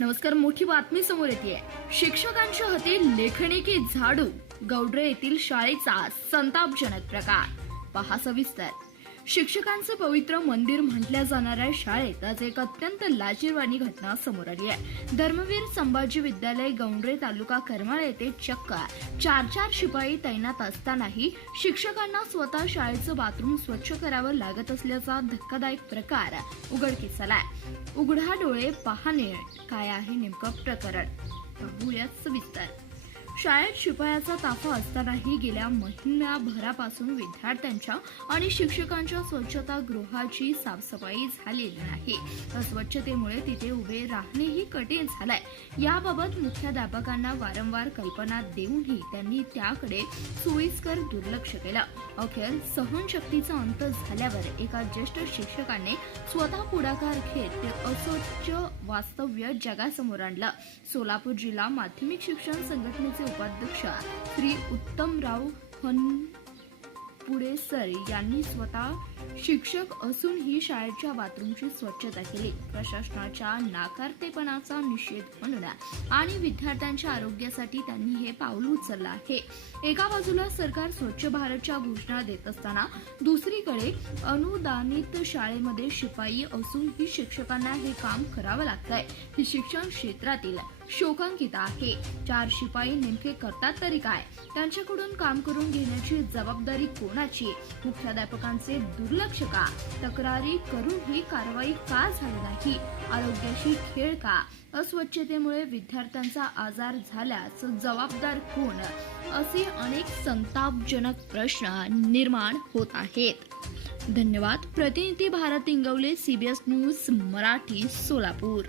नमस्कार. मोठी बातमी समोर येते. शिक्षकांच्या हाती लेखणी की झाडू, गौड्रे येथील शाळेचा संतापजनक प्रकार. पहा सविस्तर. शिक्षकांचे पवित्र मंदिर म्हटल्या जाणाऱ्या शाळेत आज एक अत्यंत लाजिरवाणी घटना समोर आली आहे. धर्मवीर संभाजी विद्यालय गौंड्रे तालुका करमाळ येथे चक्क 4 शिपाई तैनात असतानाही शिक्षकांना स्वतः शाळेचं बाथरूम स्वच्छ करावं लागत असल्याचा धक्कादायक प्रकार उघडकीस आलाय. उघडा डोळे पाहणे काय आहे नेमकं प्रकरण, पाहूयात सविस्तर. शाळेत शिपायाचा ताफा असतानाही गेल्या महिन्याभरापासून विद्यार्थ्यांच्या आणि शिक्षकांच्या स्वच्छतागृहाची साफसफाई झालेली नाही. अस्वच्छतेमुळे तिथे उभे राहणेही कठीण झालंय. याबाबत मुख्याध्यापकांना वारंवार कल्पना देऊनही त्यांनी त्याकडे सोयीस्कर दुर्लक्ष केलं. अखेर सहनशक्तीचा अंत झाल्यावर एका ज्येष्ठ शिक्षकाने स्वतः पुढाकार घेत ते अस्वच्छ वास्तव्य जगासमोर आणलं. सोलापूर जिल्हा माध्यमिक शिक्षण संघटनेचे उपाध्यक्ष श्री उत्तमराव हनपुडे सर यांनी स्वतः शिक्षक असूनही शाळेच्या बाथरूमची स्वच्छता केली. प्रशासनाच्या नाकारतेपणाचा निषेध म्हणून आणि विद्यार्थ्यांच्या आरोग्यासाठी त्यांनी हे पाऊल उचललं आहे. एका बाजूला सरकार स्वच्छ भारतच्या घोषणा देत असताना दुसरीकडे अनुदानित शाळेमध्ये शिपाई असूनही शिक्षकांना हे काम करावं लागतंय. ही शिक्षण क्षेत्रातील शोकांकित आहे. 4 शिपाई नेमके करतात तरी काय? त्यांच्याकडून काम करून घेण्याची जबाबदारी कोणाची? मुख्याध्यापकांचे दुर्लक्ष का? तक्रारी करूनही कारवाई का झाली नाही? आरोग्याशी खेळ का? अस्वच्छतेमुळे विद्यार्थ्यांचा आजार झाल्यास जबाबदार कोण? असे अनेक संतापजनक प्रश्न निर्माण होत आहेत. धन्यवाद. प्रतिनिधी भारत इंगवले, CBS न्यूज मराठी, सोलापूर.